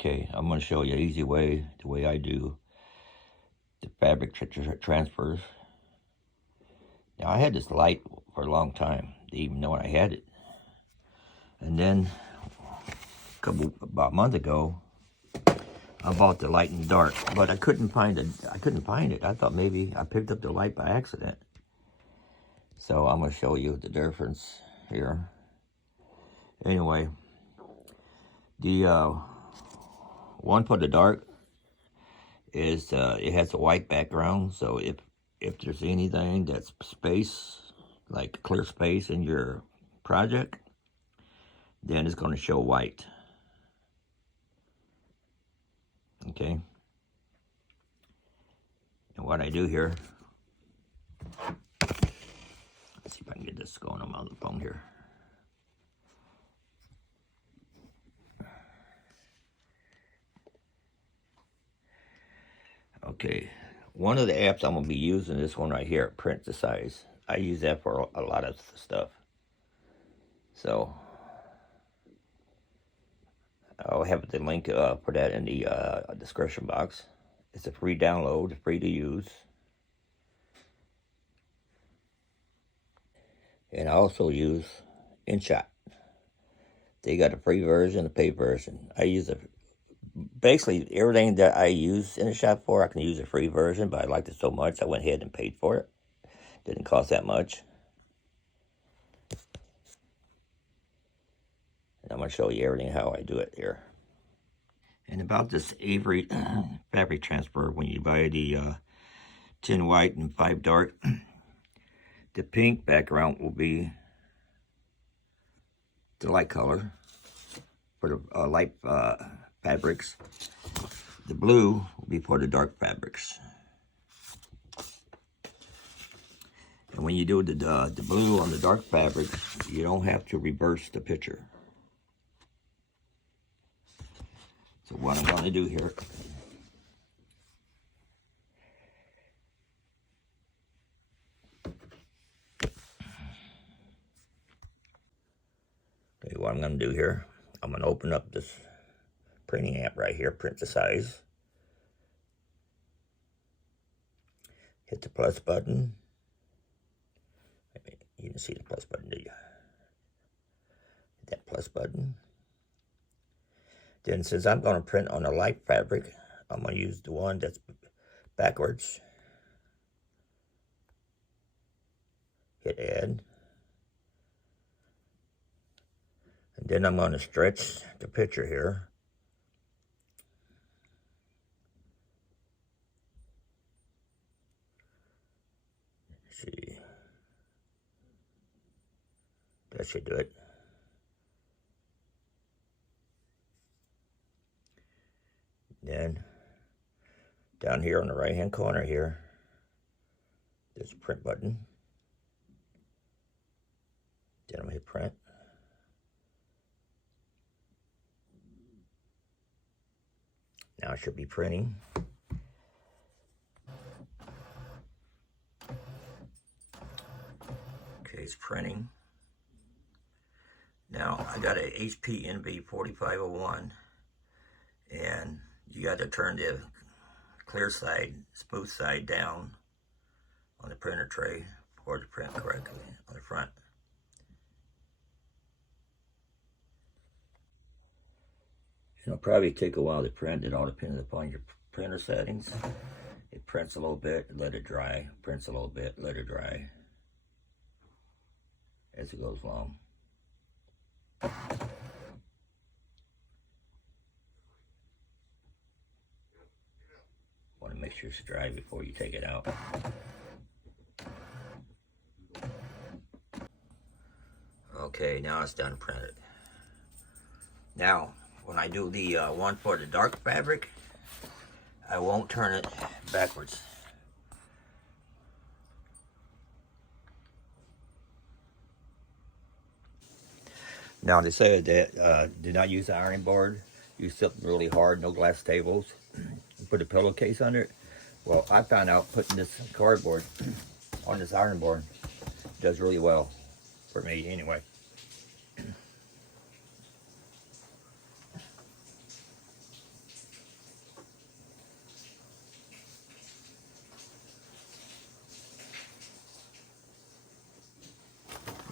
Okay, I'm going to show you an easy way, the way I do the fabric transfers. Now, I had this light for a long time, didn't even know I had it. And then, about a month ago, I bought the light in the dark, but I couldn't find it. I thought maybe I picked up the light by accident. So I'm going to show you the difference here. Anyway, the one for the dark is it has a white background, so if there's anything that's space, like clear space in your project, then it's going to show white. Okay. And what I do here, let's see if I can get this going on my other phone here. Okay, one of the apps I'm going to be using, this one right here, Print the Size. I use that for a lot of stuff. So, I'll have the link for that in the description box. It's a free download, free to use. And I also use InShot. They got a free version, a paid version. I use basically everything that I use InShot for, I can use a free version, but I liked it so much I went ahead and paid for it. Didn't cost that much. And I'm going to show you everything how I do it here. And about this Avery fabric transfer, when you buy the 10 white and 5 dark, the pink background will be the light color for the light fabrics. The blue will be for the dark fabrics. And when you do the blue on the dark fabrics, you don't have to reverse the picture. So what I'm going to do here, what I'm going to do here, I'm going to open up this printing app right here, Print the Size. Hit the plus button. You can see the plus button, do you? Hit that plus button. Then since I'm going to print on a light fabric, I'm going to use the one that's backwards. Hit add. And then I'm going to stretch the picture here. Let's see. That should do it. Then down here on the right hand corner here, there's a print button. Then I'm going to hit print. Now it should be printing. Okay, it's printing. Now I got a HP NV 4501, and you got to turn the clear side, smooth side down on the printer tray for it to print correctly on the front. It'll probably take a while to print. It all depends upon your printer settings. It prints a little bit, let it dry. Prints a little bit, let it dry as it goes along. Want to make sure it's dry before you take it out. Okay, now it's done printed. Now, when I do the one for the dark fabric, I won't turn it backwards. Now they say that do not use the ironing board. Use something really hard, no glass tables. Put a pillowcase under it. Well, I found out putting this cardboard on this iron board does really well for me anyway.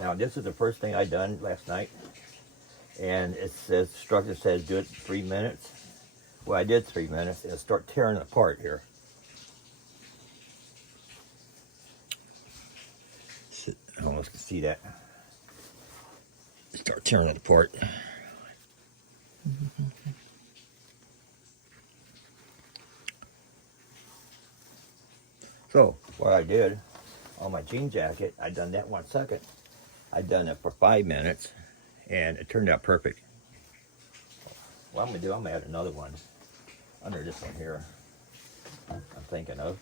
Now this is the first thing I done last night, and it says, instruction says do it 3 minutes. Well, I did 3 minutes, and start tearing it apart here. I almost can see that. Start tearing it apart. So what I did on my jean jacket, I done that 1 second. I done it for 5 minutes, and it turned out perfect. What I'm gonna do, I'm gonna add another one under this one here. I'm thinking of.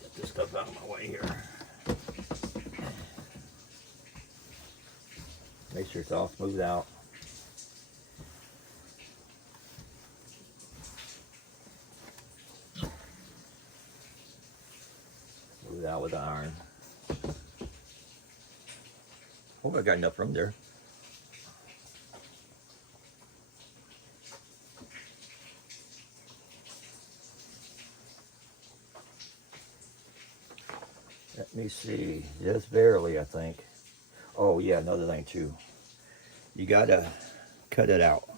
Get this stuff out of my way here. Make sure it's all smoothed out. Smooth out with the iron. Hope I got enough room there. Let me see, just barely, I think. Oh yeah, another thing too. You gotta cut it out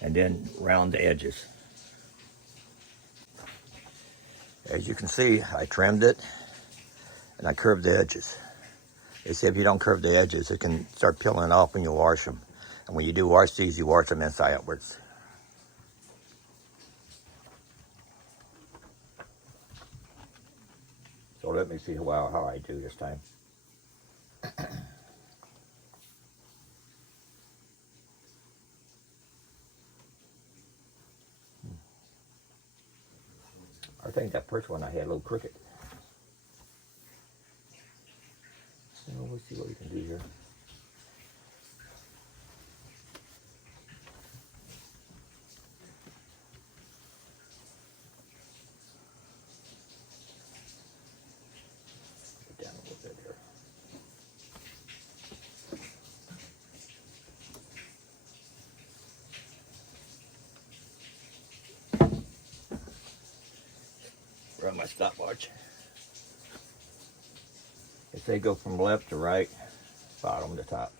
and then round the edges. As you can see, I trimmed it and I curved the edges. They say if you don't curve the edges, it can start peeling off when you wash them. And when you do wash these, you wash them inside outwards. So let me see how I do this time. I think that first one I had a little crooked. So let's see what we can do here. Get down a little bit here. Run my stopwatch. If they go from left to right, bottom to top.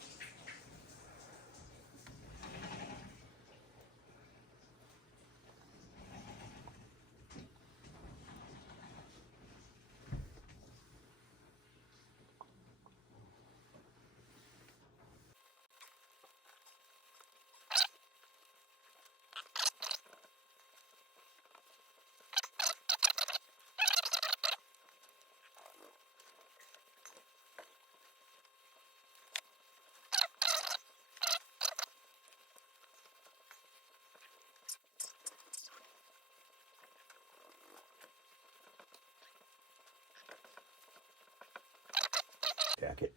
Jacket.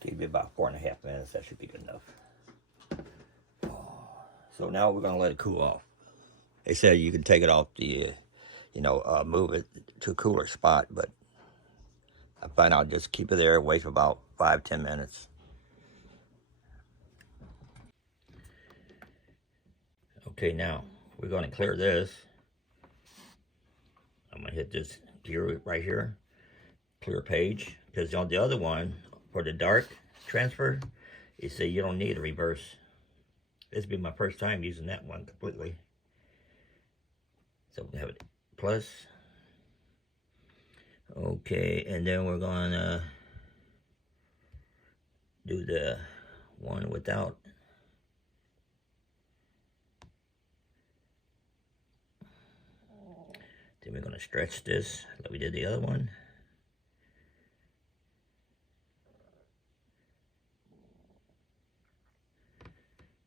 Give me about 4.5 minutes. That should be good enough. So now we're gonna let it cool off. They said you can take it off the, move it to a cooler spot, but I find out just keep it there, wait for about 5-10 minutes. Okay, now we're gonna clear this. I'm gonna hit this gear right here, clear page, because on the other one, for the dark transfer, it say you don't need a reverse. This will be my first time using that one completely. So we have it plus. Okay, and then we're gonna do the one without. Then we're gonna stretch this like we did the other one.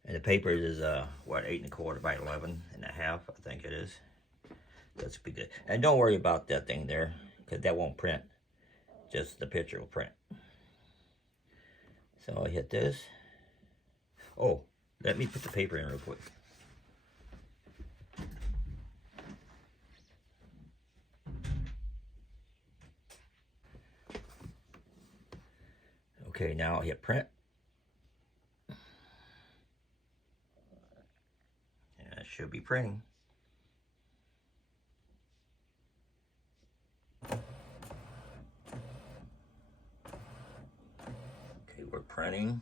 And the paper is, 8 1/4 by 11.5, I think it is. That's be good. And don't worry about that thing there, because that won't print. Just the picture will print. So I hit this. Oh, let me put the paper in real quick. Okay, now I'll hit print. And it should be printing. printing.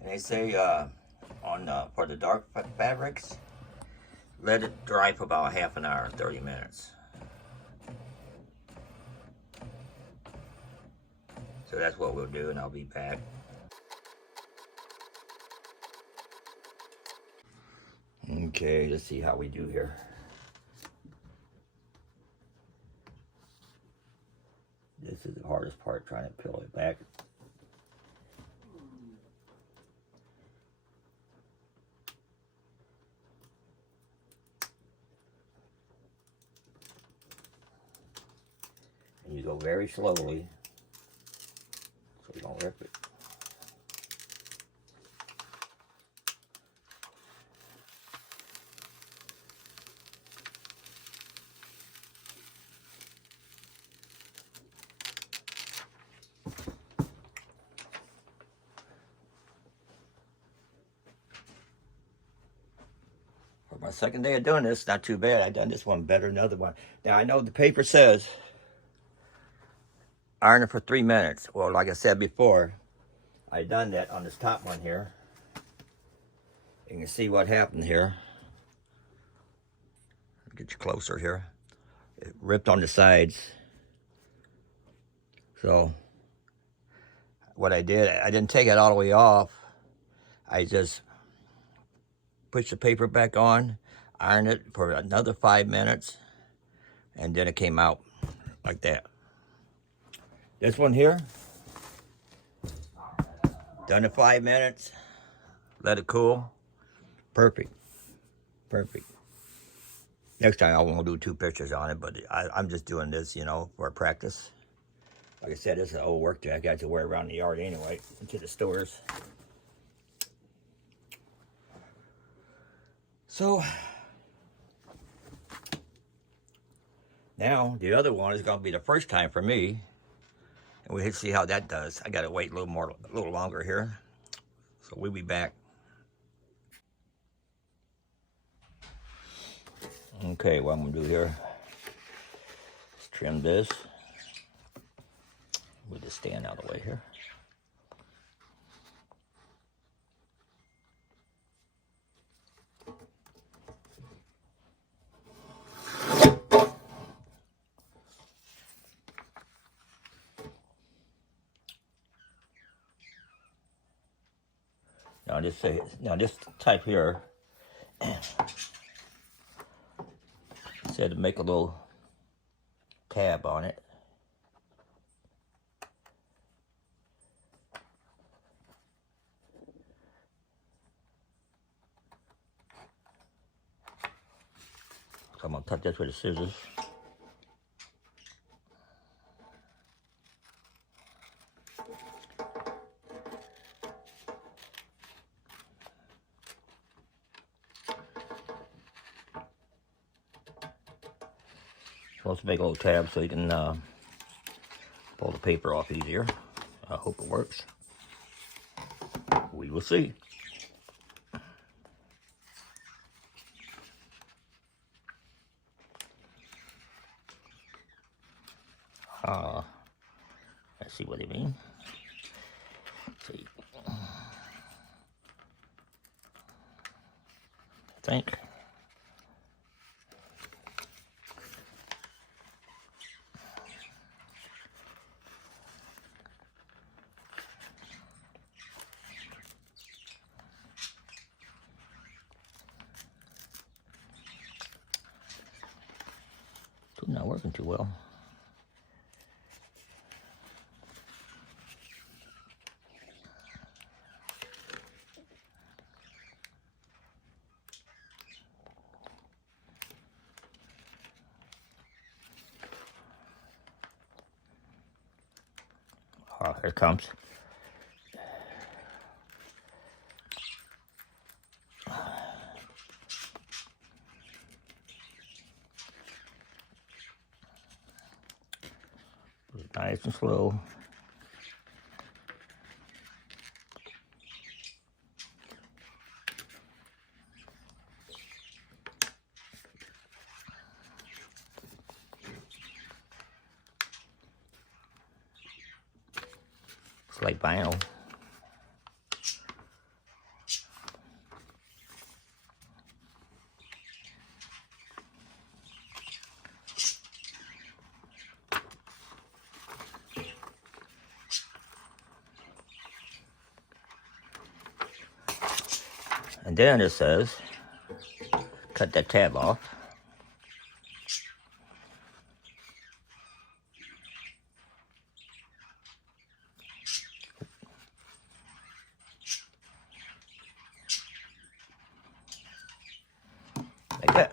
And they say for the dark fabrics, let it dry for about half an hour, 30 minutes. So that's what we'll do, and I'll be back. Okay, let's see how we do here. This is the hardest part, trying to peel it back. And you go very slowly, so you don't rip it. For my second day of doing this, not too bad. I've done this one better than the other one. Now, I know the paper says iron it for 3 minutes. Well, like I said before, I done that on this top one here. You can see what happened here. Get you closer here. It ripped on the sides. So what I did, I didn't take it all the way off. I just pushed the paper back on, ironed it for another 5 minutes, and then it came out like that. This one here, done in 5 minutes, let it cool. Perfect, perfect. Next time I won't do 2 pictures on it, but I'm just doing this, you know, for practice. Like I said, this is an old work day. I got to wear around the yard anyway, into the stores. So, now the other one is going to be the first time for me. And we'll see how that does. I got to wait a little longer here. So we'll be back. Okay, what I'm going to do here is trim this. We'll just stand out of the way here. Now this type here said to make a little tab on it. So I'm gonna cut this with the scissors. Supposed to make a little tab so you can pull the paper off easier. I hope it works. We will see. I see what you mean. Let's see. I think. It's not working too well. Oh, here it comes. Nice and slow. It's like vinyl. And then it says, cut that tab off. Like that.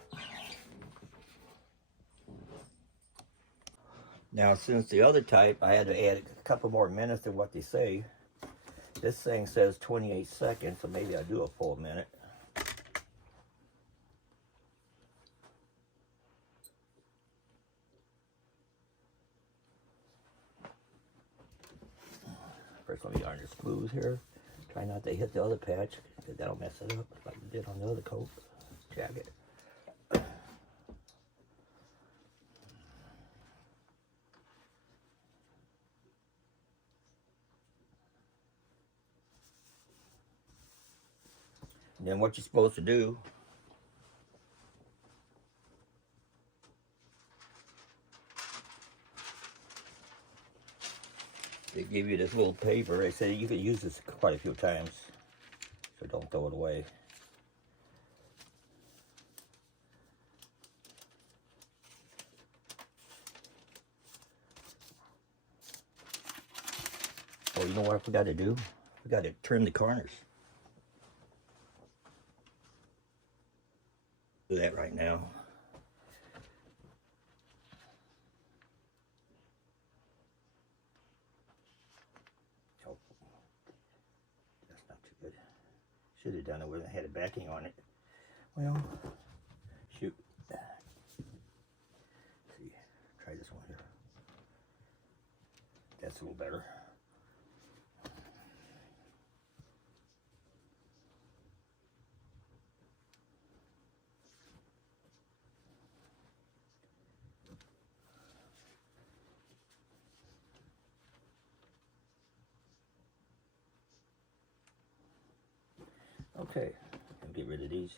Now, since the other type, I had to add a couple more minutes than what they say. This thing says 28 seconds, so maybe I'll do a full minute. First, let me iron it smooth here. Try not to hit the other patch, because that'll mess it up like we did on the other coat jacket. And then what you're supposed to do, they give you this little paper. They say you can use this quite a few times, so don't throw it away. Oh, you know what I forgot to do? I forgot to trim the corners. Do that right now. Oh, that's not too good. Should have done it with it had a backing on it. Well, shoot. Let's see, try this one here. That's a little better. Okay, I'll get rid of these.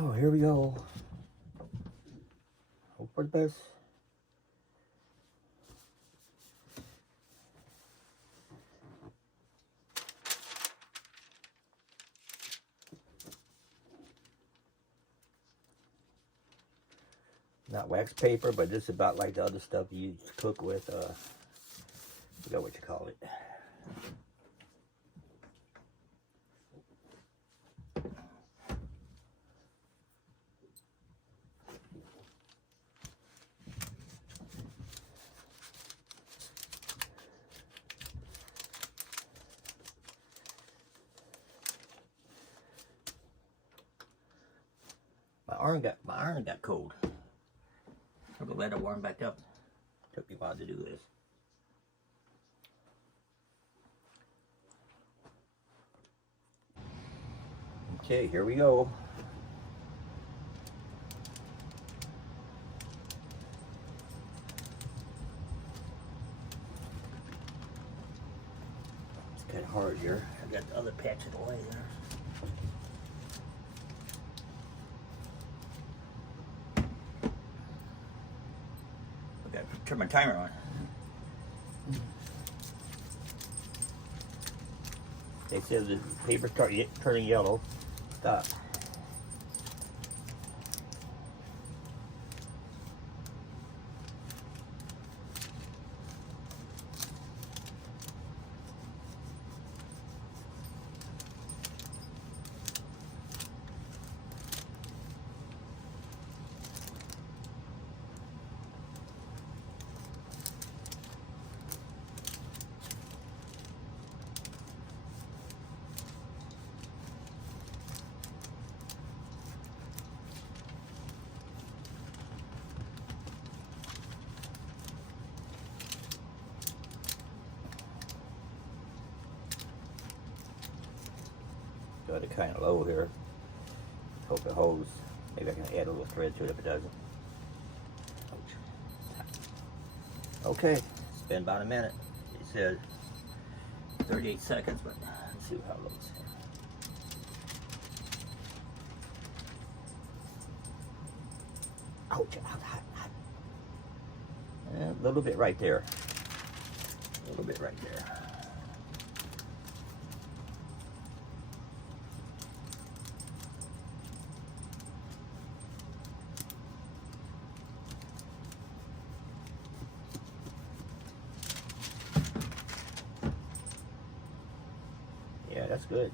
Oh, here we go. Hope for the best. Not wax paper, but this is about like the other stuff you use to cook with. I forgot what you call it. My iron got cold. I'm glad I warmed back up. Took me a while to do this. Okay, here we go. It's kind of hard here. I got the other patch of the way there. Turn my timer on. They said the paper start turning yellow. Stop. let it kind of low here. Hope it holds. Maybe I can add a little thread to it if it doesn't. Okay, it's been about a minute. It said 38 seconds, but let's see how it looks. Ouch, hot. A little bit right there. A little bit right there. Yeah, that's good.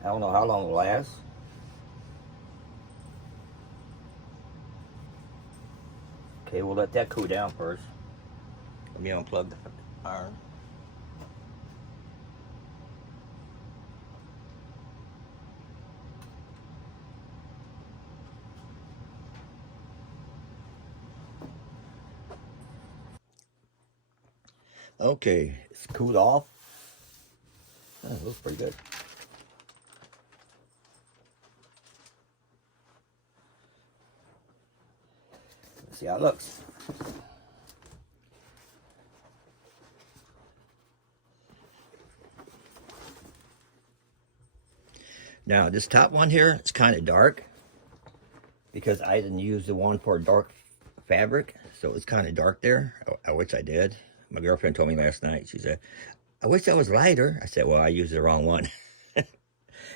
I don't know how long it'll last. Okay, we'll let that cool down first. Let me unplug the iron. Okay, it's cooled off. Oh, it looks pretty good. Let's see how it looks. Now, this top one here, it's kind of dark because I didn't use the one for dark fabric, so it's kind of dark there. I wish I did. My girlfriend told me last night, she said, I wish that was lighter. I said, well, I used the wrong one.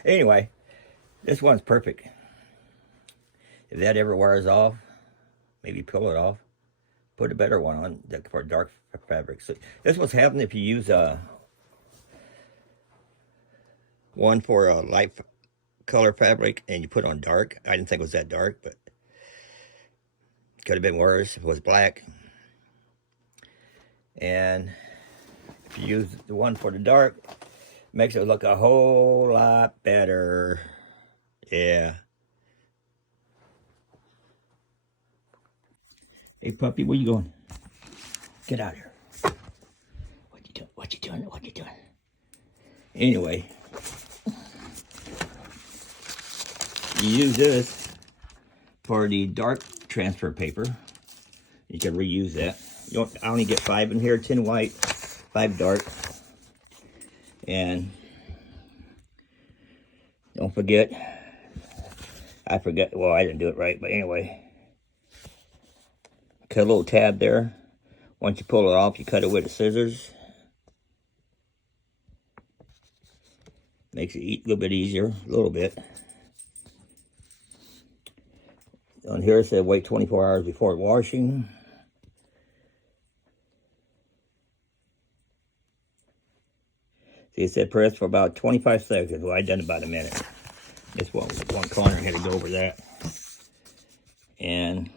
Anyway, this one's perfect. If that ever wears off, maybe peel it off, put a better one on for dark fabric. So this what's happening if you use one for a light color fabric and you put on dark. I didn't think it was that dark, but it could have been worse if it was black. And if you use the one for the dark, it makes it look a whole lot better. Yeah. Hey puppy, where you going? Get out of here. What you doing? What you doing? What you doing? Anyway, you use this for the dark transfer paper. You can reuse that. I only get 5 in here, 10 white, 5 dark. And don't forget, well, I didn't do it right, but anyway. Cut a little tab there. Once you pull it off, you cut it with the scissors. Makes it a little bit easier, a little bit. On here it said wait 24 hours before washing. See, it said press for about 25 seconds. Well, I done about a minute. This one corner, I had to go over that. And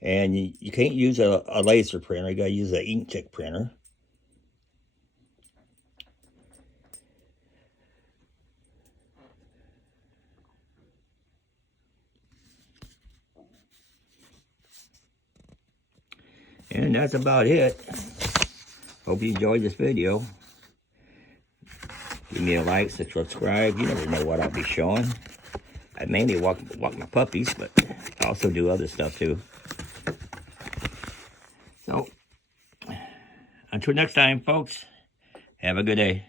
you can't use a laser printer. You gotta use an inkjet printer. And that's about it. Hope you enjoyed this video. Give me a like, subscribe. You never know what I'll be showing. I mainly walk my puppies, but I also do other stuff too. So, until next time, folks, have a good day.